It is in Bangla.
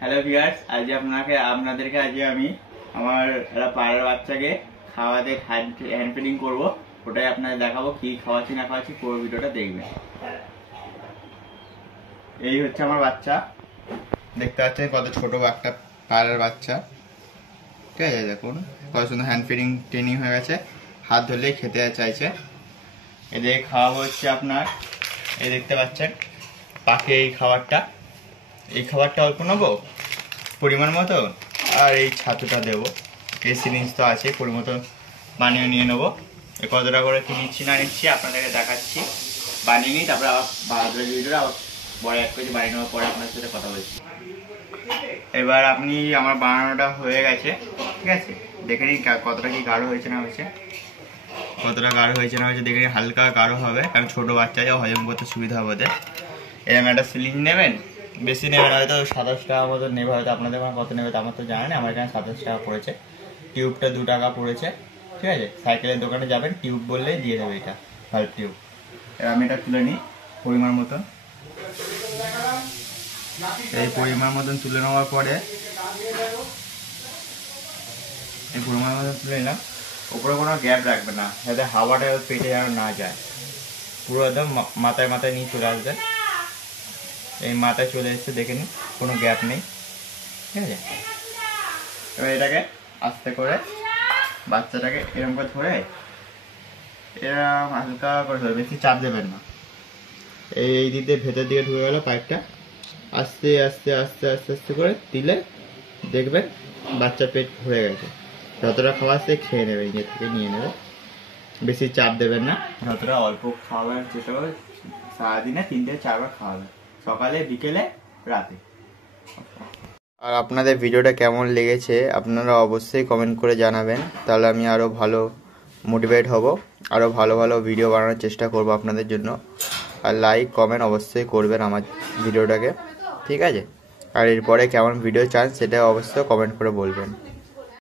হ্যালো ভিউয়ার্স, আজ আপনাদেরকে আমি আমার একটা পাড়ার বাচ্চাকে খাওয়াতে হ্যান্ড ফিডিং করবো। ওটাই আপনাদের দেখাবো, কি খাওয়াচ্ছি না খাওয়াচ্ছি, পুরো ভিডিওটা দেখবেন। এই হচ্ছে আমার বাচ্চা, দেখতে পাচ্ছেন কত ছোট একটা পাড়ার বাচ্চা। ঠিক আছে, দেখুন কত সুন্দর হ্যান্ড ফিডিং ট্রেনিং হয়ে গেছে, হাত ধরলেই খেতে চাইছে। এদের খাওয়াবো হচ্ছে আপনার, এই দেখতে পাচ্ছেন পাখি। এই খাবারটা অল্প নেবো পরিমাণ মতো, আর এই ছাতুটা দেবো। এই সিরিঞ্জ তো আছে, পরিমাণ মতো পানিও নিয়ে নেবো। কতটা করে কি নিচ্ছি না নিচ্ছি আপনাদেরকে দেখাচ্ছি। বানিয়ে নিই, তারপরে আবার ভিডিওটা আবার পরে এক কেজি বানিয়ে নেওয়ার পরে আপনার সাথে কথা বলছি। এবার আপনি আমার বানানোটা হয়ে গেছে, ঠিক আছে, দেখে নিন কতটা কি গাঢ় হয়েছে না হয়েছে। দেখে নিন, হালকা গাঢ় হবে, কারণ ছোটো বাচ্চা যা হজম করতে সুবিধা হবে। এরকম একটা সিরিঞ্জ নেবেন, বেশি নেবেন, হয়তো 27 টাকা মতো নেবে, হয়তো আপনাদের কত নেবে আমার তো জানা নেই। আমার এখানে 27 টাকা পড়েছে। টিউবটা 2 টাকা পড়েছে, ঠিক আছে। সাইকেলের দোকানে যাবেন, টিউব বললেই দিয়ে দেবে, এটা ভালো টিউব। এবার আমি এটা তুলে নিই পরিমাণ মতন। এই পরিমাণ মতন তুলে নেওয়ার পরে তুলে নিলাম। ওপরে কোনো গ্যাপ রাখবে না, যাতে হাওয়াটা পেটে যেন না যায়। পুরো একদম মাথায় নিয়ে চলে আসবে। এই মাথায় চলে এসছে, দেখে নিন কোনো গ্যাপ নেই, ঠিক আছে। এবার এটাকে আস্তে করে বাচ্চাটাকে এরকম করে ধরে এরকম হালকা করে ধরে, বেশি চাপ দেবেন না। এই দিক দিয়ে ভেতর দিকে ঢুকে গেল পাইপটা। আস্তে আস্তে আস্তে আস্তে আস্তে করে দিলে দেখবেন বাচ্চার পেট ভরে গেছে। যতটা খাওয়া আসছে খেয়ে নেবে, নিজের থেকে নিয়ে নেবে, বেশি চাপ দেবেন না। যতটা অল্প খাওয়ার চেষ্টা করে, সারাদিনে 3 থেকে 4 বার খাওয়াবেন, সকালে বিকেলে রাতে। আর আপনাদের ভিডিওটা কেমন লেগেছে আপনারা অবশ্যই কমেন্ট করে জানাবেন, তাহলে আমি আরও ভালো মোটিভেট হব, আরও ভালো ভালো ভিডিও বানানোর চেষ্টা করব আপনাদের জন্য। আর লাইক কমেন্ট অবশ্যই করবেন আমার ভিডিওটাকে, ঠিক আছে। আর এরপরে কেমন ভিডিও চান সেটা অবশ্যই কমেন্ট করে বলবেন।